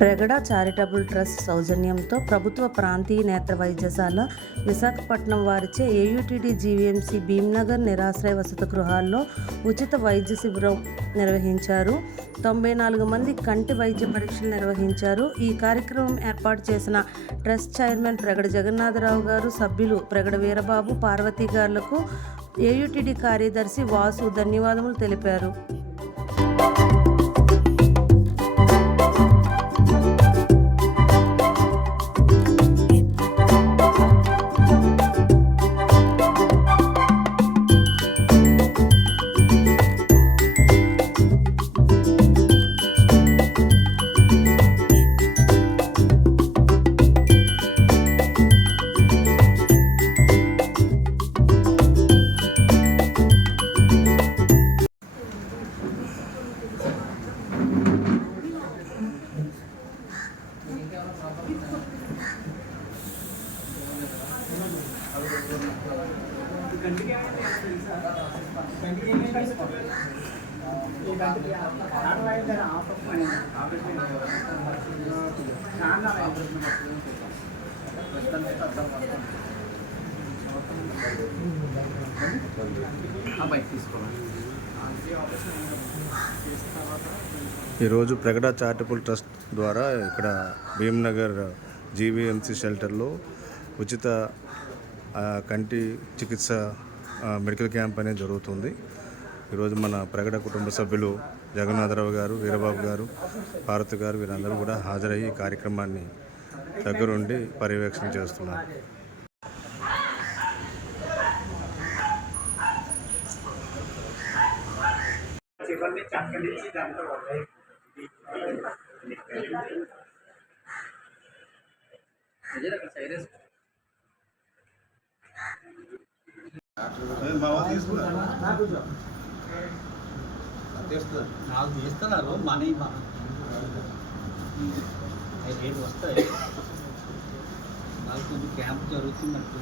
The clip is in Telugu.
ప్రగడ చారిటబుల్ ట్రస్ట్ సౌజన్యంతో ప్రభుత్వ ప్రాంతీయ నేత్ర వైద్యశాల విశాఖపట్నం వారిచే ఏయుటిడి జీవీఎంసీ భీమ్నగర్ నిరాశ్రయ వసతి గృహాల్లో ఉచిత వైద్య శిబిరం నిర్వహించారు. 94 మంది కంటి వైద్య పరీక్షలు నిర్వహించారు. ఈ కార్యక్రమం ఏర్పాటు చేసిన ట్రస్ట్ చైర్మన్ ప్రగడ జగన్నాథరావు గారు, సభ్యులు ప్రగడ వీరబాబు, పార్వతి గారులకు ఏయుటిడి కార్యదర్శి వాసు ధన్యవాదములు తెలిపారు. ఈరోజు ప్రగడ చారిటబుల్ ట్రస్ట్ ద్వారా ఇక్కడ భీమ్నగర్ జీవీఎంసీ షెల్టర్లో ఉచిత కంటి చికిత్స మెడికల్ క్యాంప్ అనేది జరుగుతుంది. ఈరోజు మన ప్రగడ కుటుంబ సభ్యులు జగన్నాథరావు గారు, వీరబాబు గారు, పార్వతి గారు వీరందరూ కూడా హాజరయ్యి ఈ కార్యక్రమాన్ని దగ్గరుండి పర్యవేక్షణ చేస్తున్నారు. నాకు తీస్తున్నారు మనీ రేటు వస్తాయి. నాకు కొంచెం క్యాంప్ జరుగుతున్నట్టు